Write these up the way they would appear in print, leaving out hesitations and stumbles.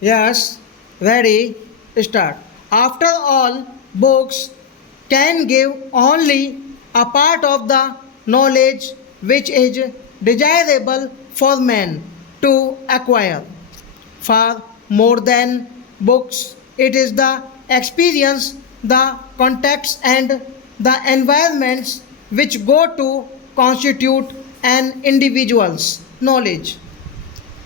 Yes, ready, start. After all, books can give only a part of the knowledge which is desirable for man to acquire. Far more than books, it is the experience, the context, and the environments which go to constitute an individual's knowledge.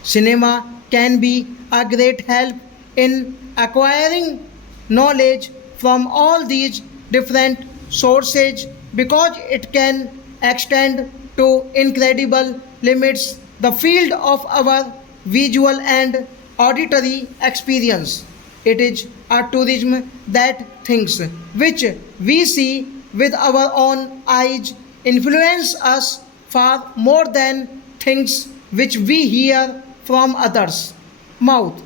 Cinema can be a great help in acquiring knowledge from all these different sources because it can extend to incredible limits the field of our visual and auditory experience. It is a tourism that things which we see with our own eyes influence us far more than things which we hear from others' mouth.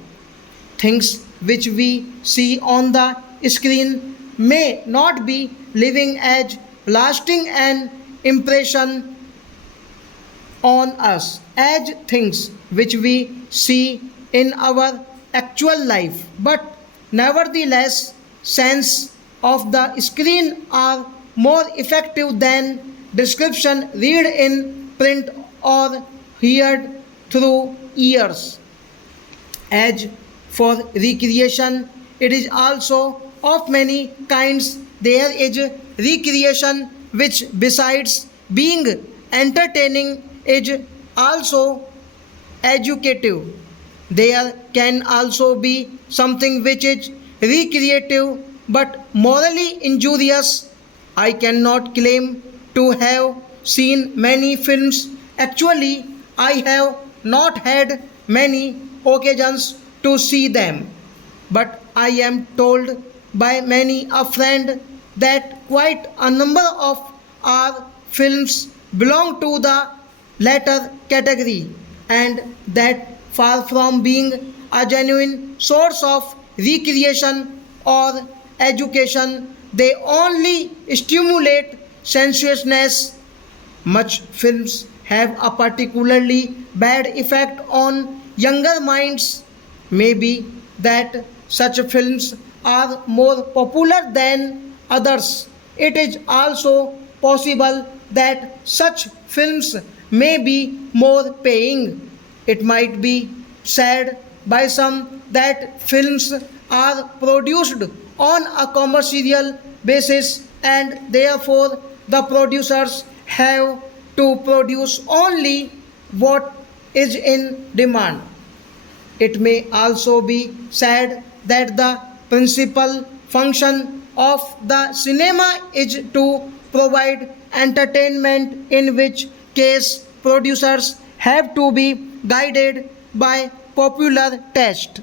Things which we see on the screen may not be living as lasting an impression on us as things which we see in our actual life, but nevertheless sense of the screen are more effective than description read in print or heard through ears. As for recreation, it is also of many kinds. There is recreation which, besides being entertaining, is also educative. There can also be something which is recreative but morally injurious. I cannot claim to have seen many films. Actually, I have not had many occasions to see them. But I am told by many a friend that quite a number of our films belong to the latter category and that far from being a genuine source of recreation or education, they only stimulate sensuousness. Much films have a particularly bad effect on younger minds. Maybe that such films are more popular than others. It is also possible that such films may be more paying. It might be said by some that films are produced on a commercial basis and therefore the producers have to produce only what is in demand. It may also be said that the principal function of the cinema is to provide entertainment, in which case producers have to be guided by popular taste.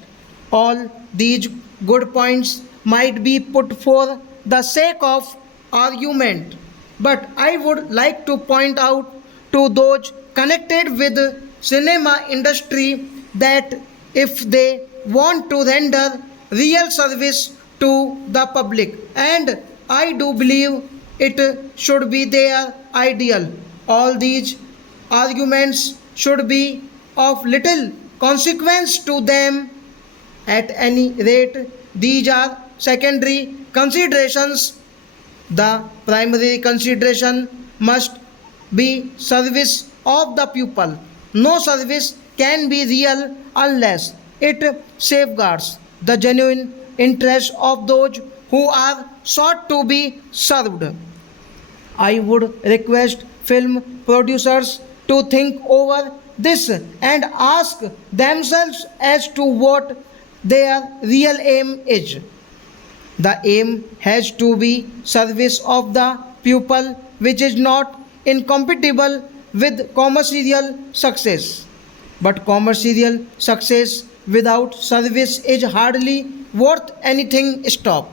All these good points might be put for the sake of argument, but I would like to point out to those connected with the cinema industry that if they want to render real service to the public, and I do believe it should be their ideal, all these arguments should be of little consequence to them. At any rate, these are secondary considerations. The primary consideration must be service of the pupil. No service can be real unless it safeguards the genuine interests of those who are sought to be served. I would request film producers to think over this and ask themselves as to what their real aim is. The aim has to be service of the pupil, which is not incompatible with commercial success. But commercial success without service is hardly worth anything. Stop.